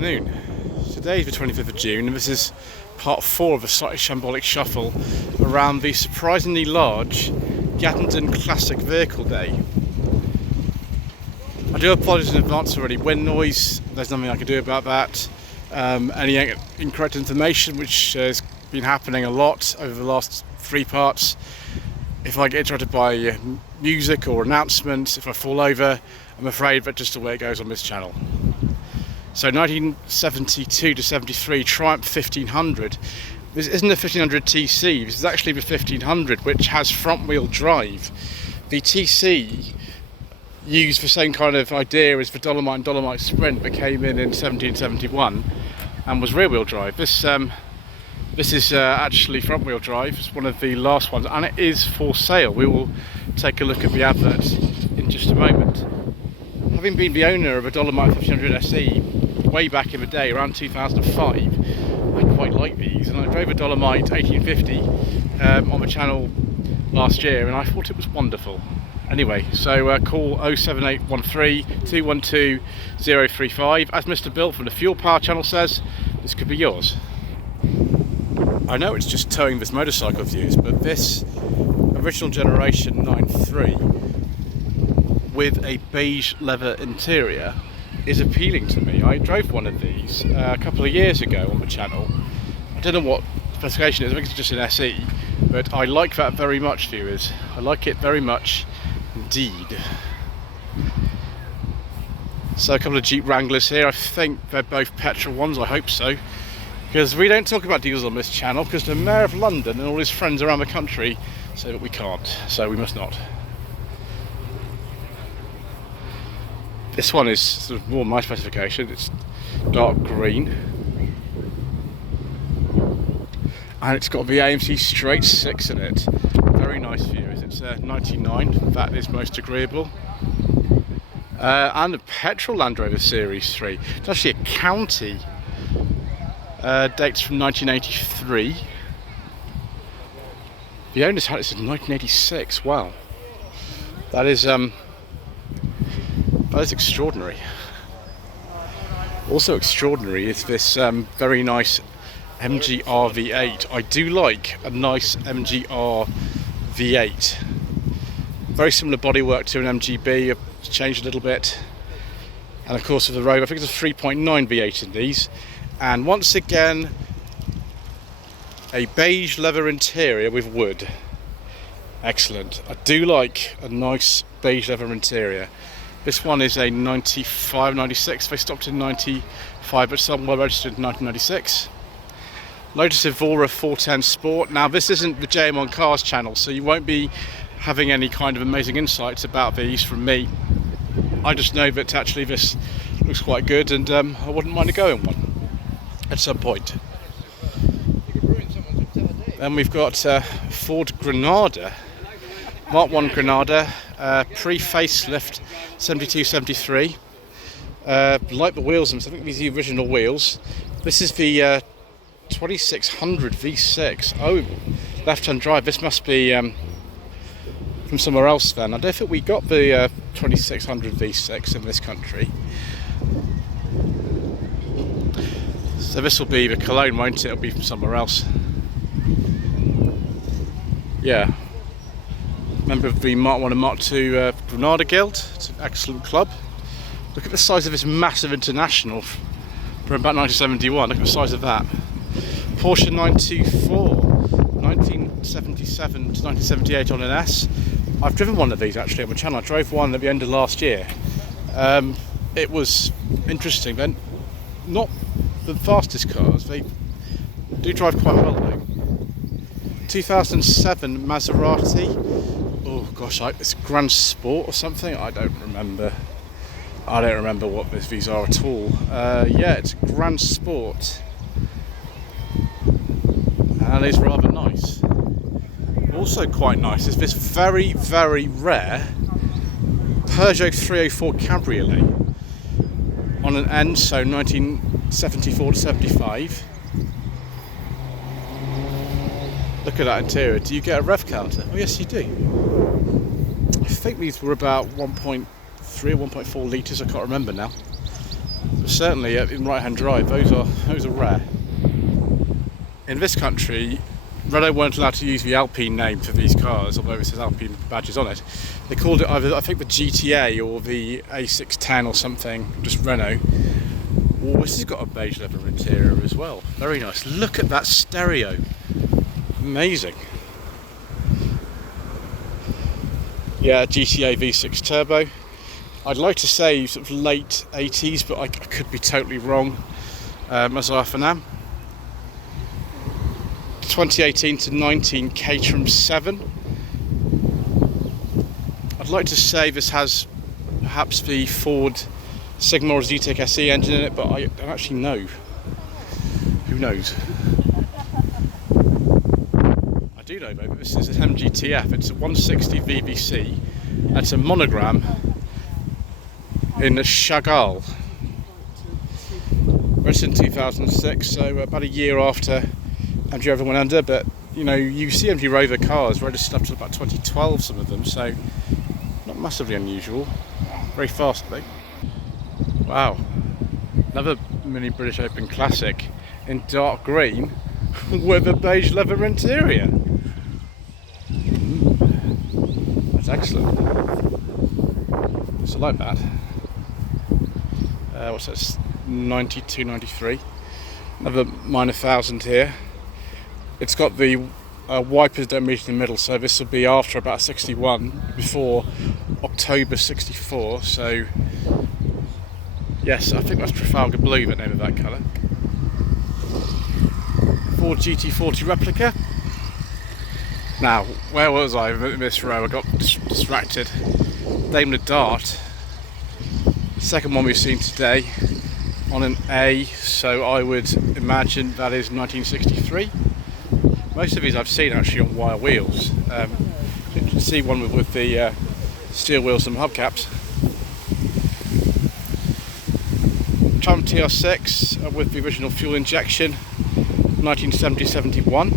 afternoon. Today is the 25th of June and this is part 4 of a Slightly Shambolic Shuffle around the surprisingly large Yattendon Classic Vehicle Day. I do apologise in advance already. Wind noise, there's nothing I can do about that. Any incorrect information which has been happening a lot over the last 3 parts. If I get interrupted by music or announcements, if I fall over, I'm afraid that's just the way it goes on this channel. So 1972 to 73 Triumph 1500. This isn't a 1500 TC, this is actually the 1500 which has front wheel drive. The TC used the same kind of idea as the Dolomite and Dolomite Sprint that came in 1771 and was rear wheel drive. This is actually front wheel drive. It's one of the last ones and it is for sale. We will take a look at the advert in just a moment. Having been the owner of a Dolomite 1500 SE way back in the day, around 2005, I quite like these, and I drove a Dolomite 1850 on the channel last year and I thought it was wonderful. Anyway, so call 07813 212 035. As Mr. Bill from the Fuel Power channel says, this could be yours. I know it's just towing this motorcycle views, but this original generation 9.3 with a beige leather interior is appealing to me. I drove one of these a couple of years ago on the channel. I don't know what specification it is, I think it's just an SE, but I like that very much, viewers. I like it very much indeed. So a couple of Jeep Wranglers here. I think they're both petrol ones, I hope so, because we don't talk about diesels on this channel because the Mayor of London and all his friends around the country say that we can't, so we must not. This one is sort of more my specification. It's dark green and it's got the AMC straight 6 in it. Very nice viewers. It's 99, that is most agreeable. And a petrol Land Rover Series 3. It's actually a county. Dates from 1983. The owner's had it since 1986. Wow, that is extraordinary. Also extraordinary is this very nice MGR V8. I do like a nice MGR V8. Very similar bodywork to an MGB. It's changed a little bit. And of course with the Rover, I think it's a 3.9 V8 in these. And once again, a beige leather interior with wood. Excellent. I do like a nice beige leather interior. This one is a 95, 96. They stopped in 95, but some were registered in 1996. Lotus Evora 410 Sport. Now this isn't the JM on Cars channel, so you won't be having any kind of amazing insights about these from me. I just know that actually this looks quite good and I wouldn't mind going one at some point. Then we've got Ford Granada, Mark 1 Granada, pre-facelift 72-73. Like the wheels, I think these are the original wheels. This is the 2600 V6. Oh, left-hand drive. This must be from somewhere else then. I don't think we got the 2600 V6 in this country. So this will be the Cologne, won't it? It'll be from somewhere else. Yeah. Member of the Mark 1 and Mark 2 Granada Guild. It's an excellent club. Look at the size of this massive international from about 1971. Look at the size of that. Porsche 924, 1977 to 1978 on an S. I've driven one of these actually on my channel. I drove one at the end of last year. It was interesting. They're not the fastest cars. They do drive quite well though. 2007 Maserati. Oh gosh, it's Grand Sport or something. I don't remember what these are at all. Yeah, it's Grand Sport. And it's rather nice. Also quite nice is this very, very rare Peugeot 304 Cabriolet on an N, so 1974 to 75. Look at that interior. Do you get a rev counter? Oh yes you do. I think these were about 1.3 or 1.4 litres, I can't remember now. but certainly in right-hand drive, those are rare. In this country, Renault weren't allowed to use the Alpine name for these cars, although it says Alpine badges on it. They called it either, I think, the GTA or the A610 or something, just Renault. Oh, this has got a beige leather interior as well. Very nice. Look at that stereo. Amazing. Yeah, GTA V6 turbo. I'd like to say sort of late 80s, but I could be totally wrong, as I often am. 2018 to 19 Caterham 7. I'd like to say this has perhaps the Ford Sigma or Zetec SE engine in it, but I don't actually know. Who knows? I do know though, this is an MGTF. It's a 160 VVC. That's a monogram in the Chagall. Written in 2006, so about a year after MG Rover went under, but you know, you see MG Rover cars registered up to about 2012, some of them, so not massively unusual. Very fast, I think. Wow, another Mini British Open Classic in dark green with a beige leather interior. That's excellent. So like that. What's that? 92, 93. Another minor 1,000 here. It's got the wipers don't meet in the middle, so this will be after about 61, before October 64. So yes, I think that's Trafalgar Blue, the name of that colour. Ford GT40 replica. Now, where was I in this row? I got distracted. Daimler Dart. The second one we've seen today on an A, so I would imagine that is 1963. Most of these I've seen actually on wire wheels. You can see one with the steel wheels and hubcaps. Thatcham TR6 with the original fuel injection, 1970-71.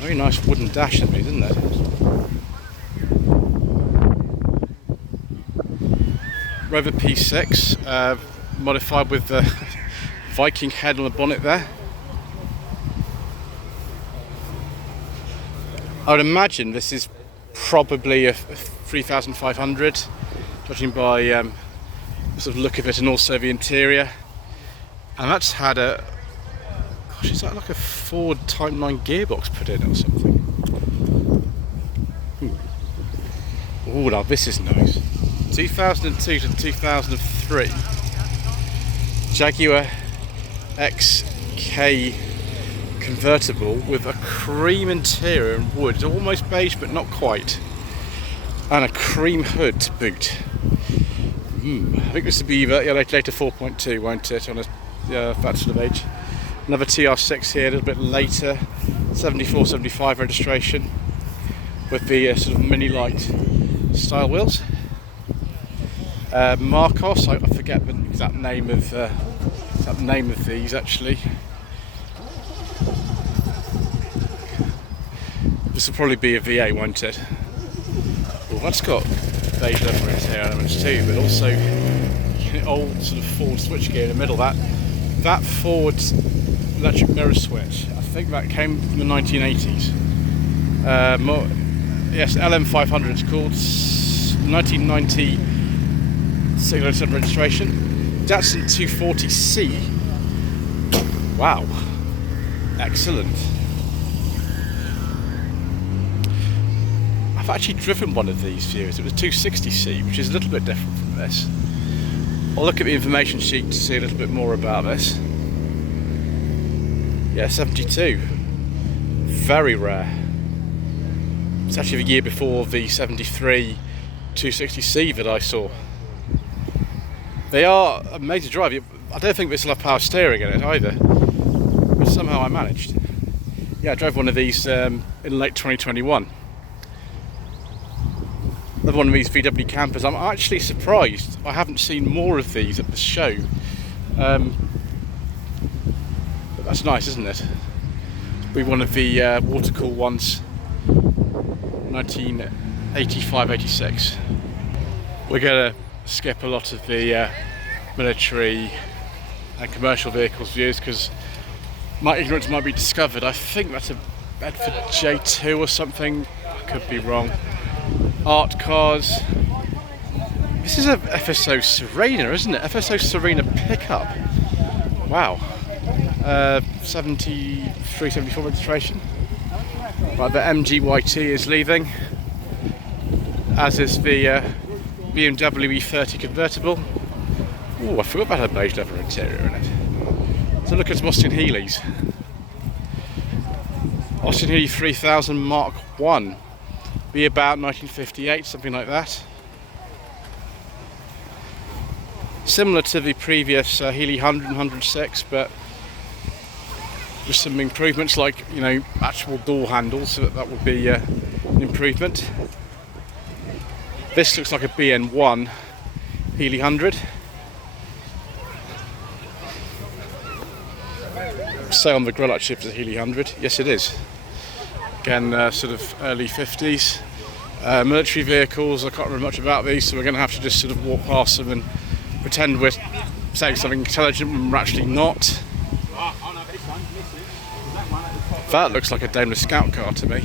Very nice wooden dash in these, isn't it? Rover P6, modified with the Viking head on the bonnet there. I would imagine this is probably a 3500, judging by sort of look of it and also the interior. And that's had a, gosh, is that like a Ford Type 9 gearbox put in or something? Oh, now this is nice. 2002 to 2003 Jaguar XK convertible with a cream interior and wood, almost beige but not quite, and a cream hood to boot. I think this would be later 4.2, won't it, on that sort of age. Another TR6 here, a little bit later, 74, 75 registration, with the sort of mini light style wheels. Marcos, I forget the exact name of these actually. This will probably be a V8, won't it? Well, that's got beige leather interior elements too, but also old sort of Ford switchgear in the middle. That Ford electric mirror switch, I think that came from the 1980s. Yes, LM500 it's called, 1990 607 registration. Datsun 240C. Wow, excellent. I've actually driven one of these views. It was a 260C, which is a little bit different from this. I'll look at the information sheet to see a little bit more about this. Yeah, 72. Very rare. It's actually the year before the 73 260C that I saw. They are amazing to drive. I don't think this will have power steering in it either, but somehow I managed. Yeah, I drove one of these in late 2021. Another one of these VW campers. I'm actually surprised I haven't seen more of these at the show. But that's nice, isn't it? It'll be one of the water cool ones, 1985-86. We're going to skip a lot of the military and commercial vehicles views, because my ignorance might be discovered. I think that's a Bedford J2 or something. I could be wrong. Art cars. This is a FSO Serena, isn't it? FSO Serena pickup. Wow. 73, 74 registration. Right, the MGYT is leaving, as is the BMW E30 convertible. Oh, I forgot about her beige leather interior in it. So look at Austin Healey's. Austin Healey 3000 Mark 1. Be about 1958, something like that. Similar to the previous Healey 100 and 106, but with some improvements like, you know, actual door handles, so that would be an improvement. This looks like a BN1 Healey 100. Say on the grill actually if it's a Healey 100. Yes, it is. Again, sort of early 50s. Military vehicles, I can't remember much about these, so we're going to have to just sort of walk past them and pretend we're saying something intelligent when we're actually not. That looks like a Daimler Scout car to me.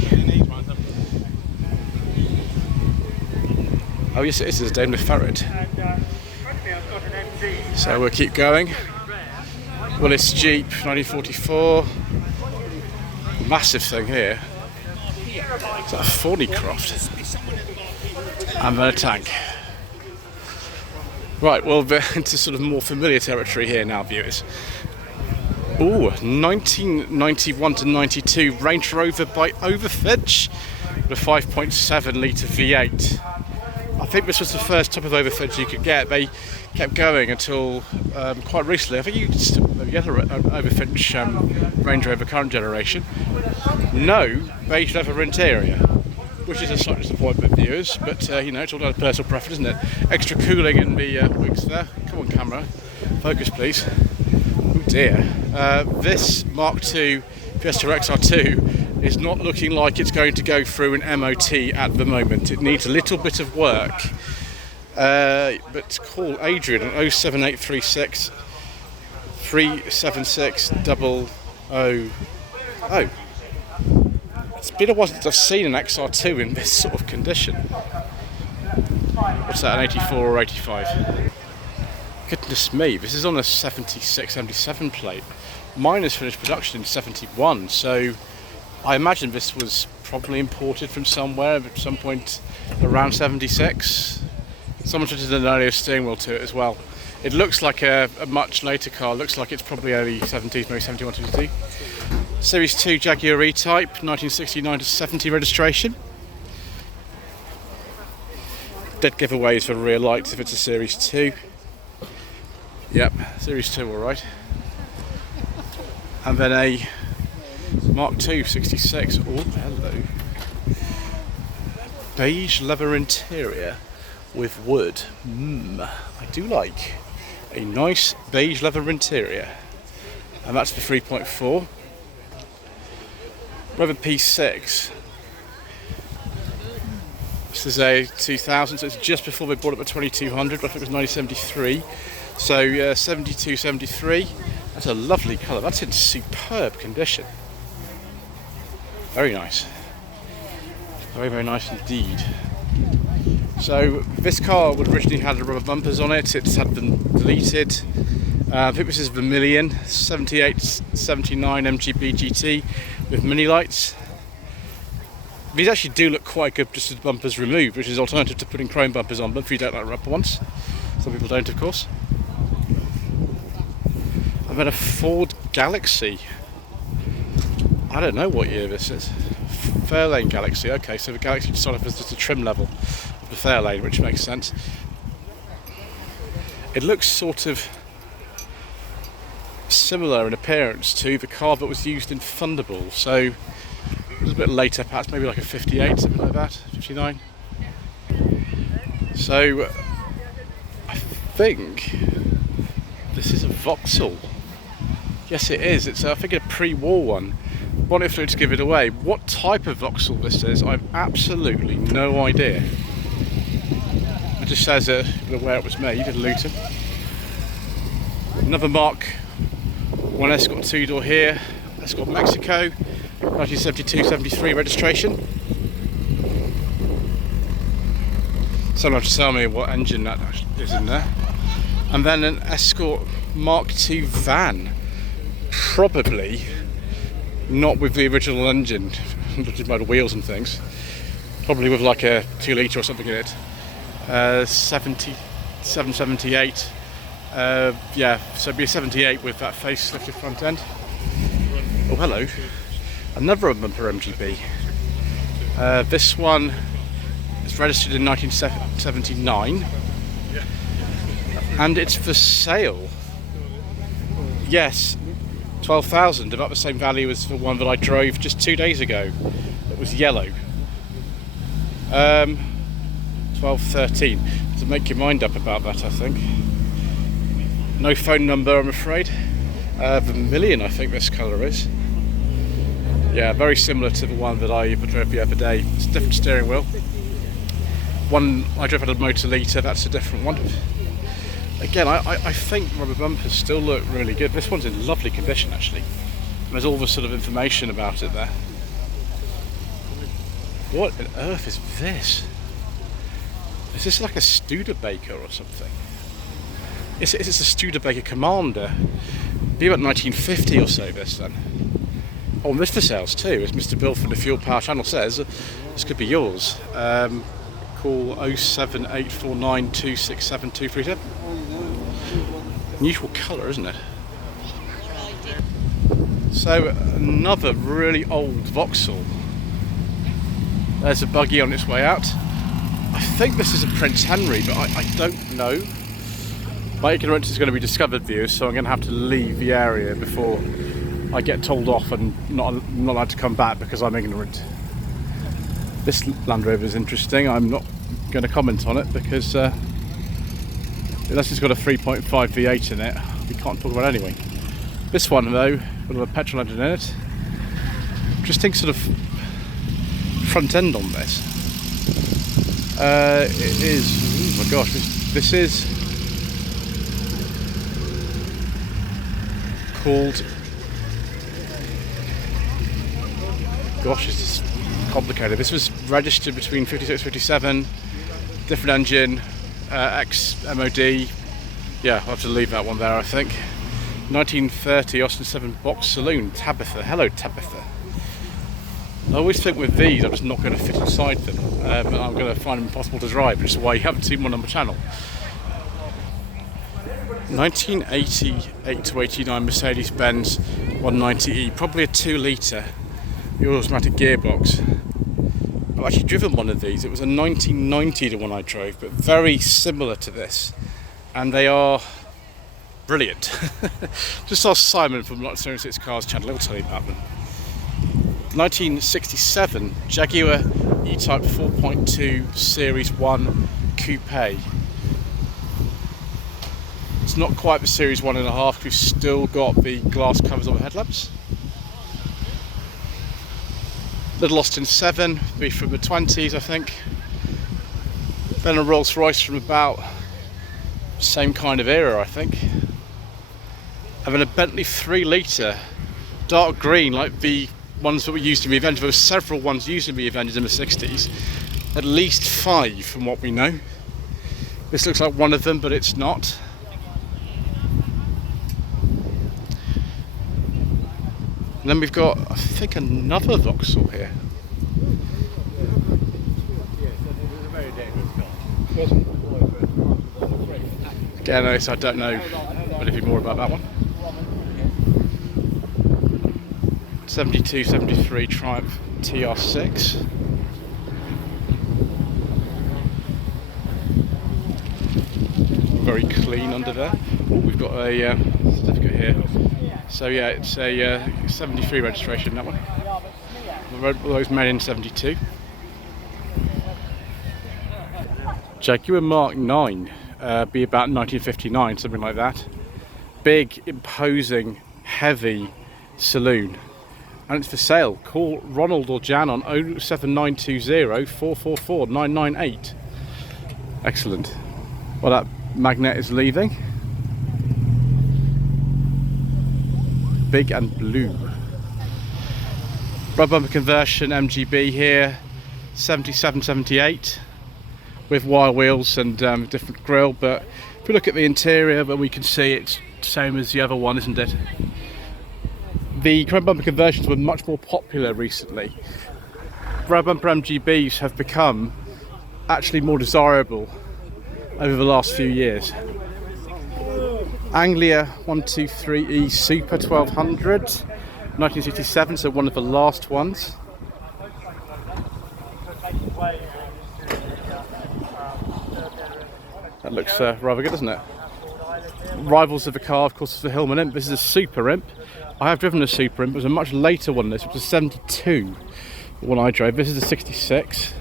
Oh yes, it is a Daimler Ferret. So we'll keep going. Willis Jeep, 1944. Massive thing here. It's like a Thornycroft. And then a tank. Right, well, we're into sort of more familiar territory here now, viewers. Ooh, 1991 to 92 Range Rover by Overfedge with a 5.7 litre V8. I think this was the first type of Overfedge you could get. They kept going until quite recently. I think you could still get an Overfedge Range Rover current generation. No beige leather interior, which is a slight disappointment, viewers, but you know, it's all down to personal preference, isn't it? Extra cooling in the wigs there. Come on, camera. Focus, please. Oh dear. This Mark II Fiesta XR2 is not looking like it's going to go through an MOT at the moment. It needs a little bit of work. But call Adrian on 07836 376 000. Oh. It's been a while since I've seen an XR2 in this sort of condition. What's that, an 84 or 85? Goodness me, this is on a 76, 77 plate. Mine is finished production in 71, so I imagine this was probably imported from somewhere at some point around 76. Someone fitted an earlier steering wheel to it as well. It looks like a much later car. It looks like it's probably early 70s, maybe 71, 72. Series 2 Jaguar E-Type, 1969 to 70 registration. Dead giveaways for rear lights if it's a Series 2. Yep, Series 2 alright. And then a Mark II 66. Oh, hello. Beige leather interior with wood. I do like a nice beige leather interior. And that's the 3.4. Rover P6. This is a 2000, so it's just before they brought up the 2200, but I think it was 1973. So 72, 73. That's a lovely colour. That's in superb condition. Very nice. Very, very nice indeed. So this car would originally had rubber bumpers on it. It's had them deleted. I think this is Vermilion 78, 79 MGB GT with mini lights. These actually do look quite good just with bumpers removed, which is alternative to putting chrome bumpers on them if you don't like rubber ones. Some people don't, of course. I've had a Ford Galaxy. I don't know what year this is. Fairlane Galaxy. Okay, so the Galaxy started off as just a trim level of the Fairlane, which makes sense. It looks sort of similar in appearance to the car that was used in Thunderball, so it was a bit later, perhaps maybe like a 58, something like that, 59. So I think this is a Vauxhall. Yes, it is. It's I think a pre-war one. Bonnet flew to give it away. What type of Vauxhall this is, I've absolutely no idea. It just says where it was made in Luton. Another Mark 1 Escort 2-door here, Escort Mexico, 1972-73 registration. Someone have to tell me what engine that is in there. And then an Escort Mark II van, probably not with the original engine, looking by the wheels and things, probably with like a 2 litre or something in it. 78. Yeah, so it'd be a 78 with that facelifted front end. Oh, hello. Another bumper MGB. This one is registered in 1979 and it's for sale. Yes, 12,000, about the same value as the one that I drove just 2 days ago. It was yellow. 12, 13. So make your mind up about that, I think. No phone number, I'm afraid. Vermilion, I think this colour is. Yeah, very similar to the one that I drove the other day. It's a different steering wheel. One I drove had a motor litre, that's a different one. Again, I think rubber bumpers still look really good. This one's in lovely condition, actually. There's all the sort of information about it there. What on earth is this? Is this like a Studebaker or something? It's a Studebaker Commander. Be about 1950 or so, this then. Oh, and this for sales too, as Mr. Bill from the Fuel Power Channel says. This could be yours. Call 07849267237. Unusual colour, isn't it? So, another really old Vauxhall. There's a buggy on its way out. I think this is a Prince Henry, but I don't know. My ignorance is going to be discovered, viewers, so I'm going to have to leave the area before I get told off and not allowed to come back because I'm ignorant. This Land Rover is interesting. I'm not going to comment on it because unless it's got a 3.5 V8 in it, we can't talk about it anyway. This one though, with a petrol engine in it. Interesting sort of front end on this. It is, oh my gosh, this is called, gosh, it's complicated. This was registered between 56 57, different engine, ex-MOD. Yeah, I'll have to leave that one there, I think. 1930 Austin 7 box saloon, Tabitha. Hello, Tabitha. I always think with these I'm just not going to fit inside them, but I'm going to find them impossible to drive, which is why you haven't seen one on the channel. 1988 to 89 Mercedes-Benz 190E, probably a 2 litre, the automatic gearbox. I've actually driven one of these. It was a 1990, the one I drove, but very similar to this, and they are brilliant. Just ask Simon from Lot 76 Cars channel, he'll tell you about them. 1967 Jaguar E-Type 4.2 Series 1 Coupe. It's not quite the Series 1.5, we've still got the glass covers on the headlamps. Little Austin 7, be from the 20s I think. Then a Rolls Royce from about same kind of era I think. And then a Bentley 3 litre, dark green like the ones that were used in the Avengers. There were several ones used in the Avengers in the 60s. At least 5 from what we know. This looks like one of them, but it's not. And then we've got, I think, another Vauxhall here. Again, I don't know anything more about that one. 72-73 Triumph TR6. Very clean under there. Oh, we've got a certificate here. So yeah, it's a 73 registration, that one. Those made in 72. Jaguar Mark 9, be about 1959, something like that. Big, imposing, heavy saloon. And it's for sale. Call Ronald or Jan on 07920 444 998. Excellent. Well, that magnet is leaving. big and blue. Rubber bumper conversion MGB here, 77, 78, with wire wheels and different grille. But if we look at the interior, but we can see it's the same as the other one, isn't it? The front bumper conversions were much more popular recently. Rubber bumper MGBs have become actually more desirable over the last few years. Anglia 123E Super 1200, 1967, so one of the last ones. That looks rather good, doesn't it? Rivals of the car, of course, is the Hillman Imp. This is a Super Imp. I have driven a Super Imp. It was a much later one than this, which was a 72, the one I drove. This is a 66.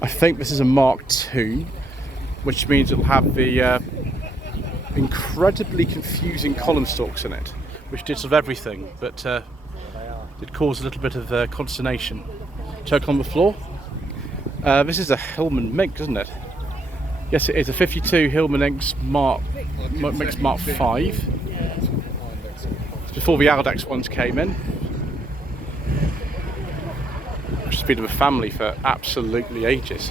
I think this is a Mark II, which means it'll have the incredibly confusing column stalks in it, which did sort of everything, but did cause a little bit of consternation. Choke on the floor. This is a Hillman Mink, isn't it? Yes, it is a 52 Hillman Mink Mark 5. It's before the Aldex ones came in. Which has been with a family for absolutely ages.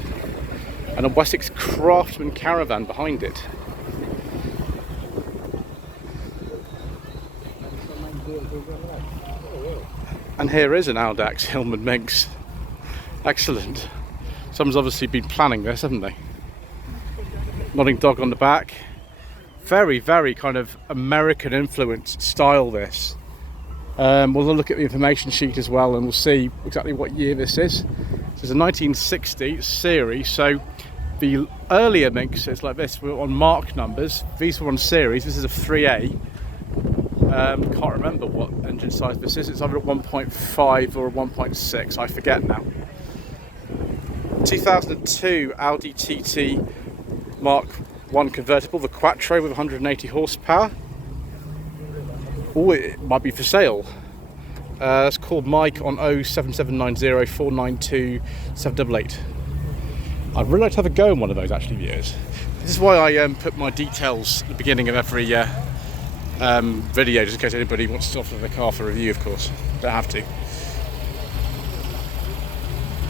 And a Wessex Craftsman caravan behind it. And here is an Aldex Hillman Minx. Excellent. Someone's obviously been planning this, haven't they? Nodding dog on the back. Very, very kind of American influenced style, this. We'll look at the information sheet as well and we'll see exactly what year this is. This is a 1960 series, so the earlier Minxes like this were on mark numbers. These were on series. This is a 3A. Can't remember what engine size this is. It's either a 1.5 or a 1.6. I forget now. 2002 Audi TT Mark 1 convertible, the Quattro with 180 horsepower. Oh, it might be for sale. That's called Mike on 07790 492 788. I'd really like to have a go in one of those, actually, viewers. This is why I put my details at the beginning of every video, just in case anybody wants to offer the car for review, of course. Don't have to.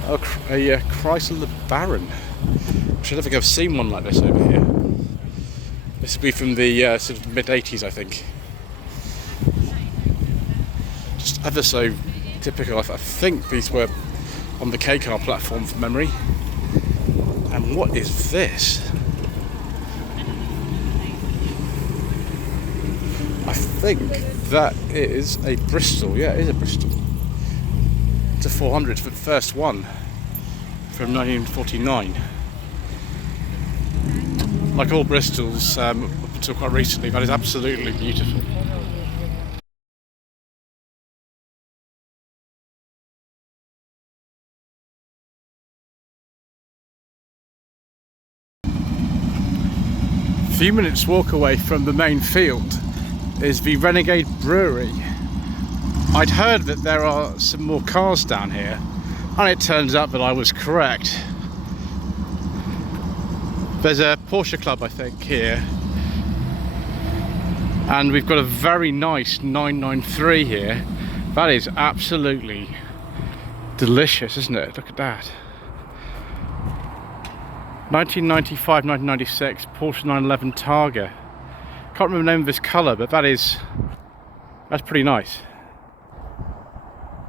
Oh, a Chrysler Baron. Which I don't think I've seen one like this over here. This would be from the sort of mid-80s, I think. Just ever so typical. I think these were on the K-car platform from memory. And what is this? I think that is a Bristol. Yeah, it is a Bristol. It's a 400 for the first one from 1949. Like all Bristols, up until quite recently, that is absolutely beautiful. A few minutes walk away from the main field is the Renegade Brewery. I'd heard that there are some more cars down here, and it turns out that I was correct. There's a Porsche club, I think, here, and we've got a very nice 993 here. That is absolutely delicious, isn't it? Look at that. 1995, 1996 Porsche 911 Targa. Can't remember the name of this colour, but that's pretty nice.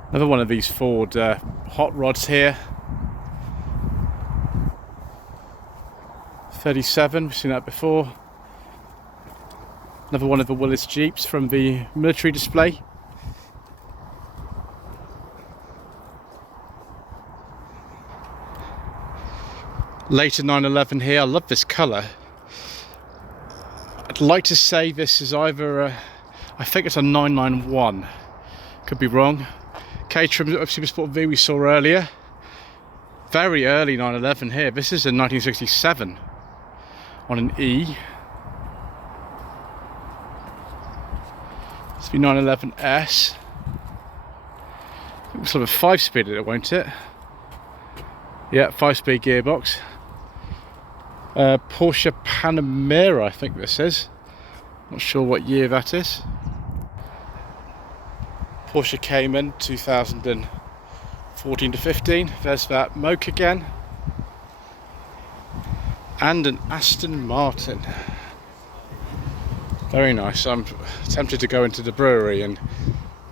Another one of these Ford hot rods here. 37, we've seen that before. Another one of the Willis Jeeps from the military display. Later 911 here. I love this colour. I'd like to say this is either I think it's a 991. Could be wrong. Caterham Supersport V we saw earlier. Very early 911 here. This is a 1967 on an E. This will be 911S. It's sort of a 5-speed, won't it? Yeah, 5-speed gearbox. Porsche Panamera, I think this is. Not sure what year that is. Porsche Cayman 2014 to 15. There's that Moke again. And an Aston Martin. Very nice. I'm tempted to go into the brewery and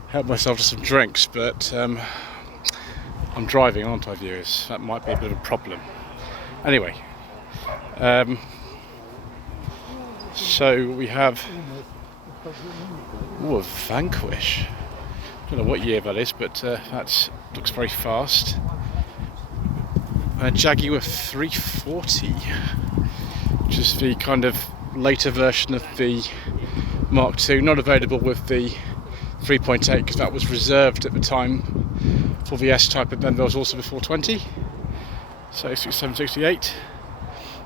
help myself to some drinks, but I'm driving, aren't I, viewers? That might be a bit of a problem. Anyway, so we have a Vanquish. Don't know what year that is, but that looks very fast. A Jaguar 340, which is the kind of later version of the Mark II, not available with the 3.8 because that was reserved at the time for the S-Type, and then there was also the 420. So 67, 68.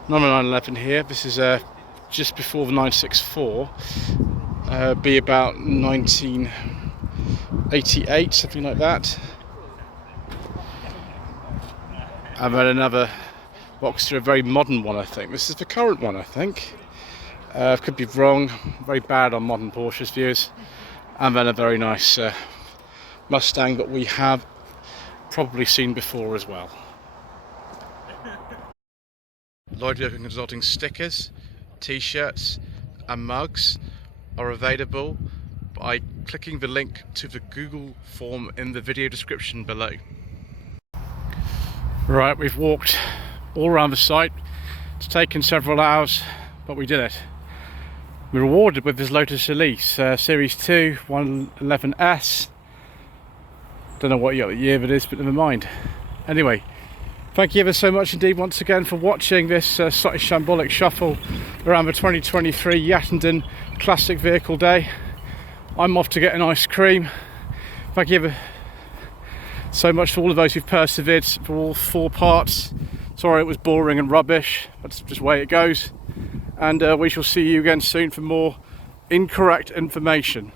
911 here. This is just before the 964. Be about 1988, something like that. And then another Boxster, a very modern one, I think. This is the current one, I think. Could be wrong. Very bad on modern Porsches, viewers. And then a very nice Mustang that we have probably seen before as well. Lloyd Vehicle Consulting stickers, t-shirts and mugs are available by clicking the link to the Google form in the video description below. Right, we've walked all around the site. It's taken several hours, but we did it. We're rewarded with this Lotus Elise Series 2 111S. Don't know what year it is, but never mind. Anyway, thank you ever so much indeed once again for watching this Slightly Shambolic Shuffle around the 2023 Yattendon Classic Vehicle Day. I'm off to get an ice cream. Thank you ever so much for all of those who've persevered for all 4 parts. Sorry it was boring and rubbish, that's just the way it goes. And we shall see you again soon for more incorrect information.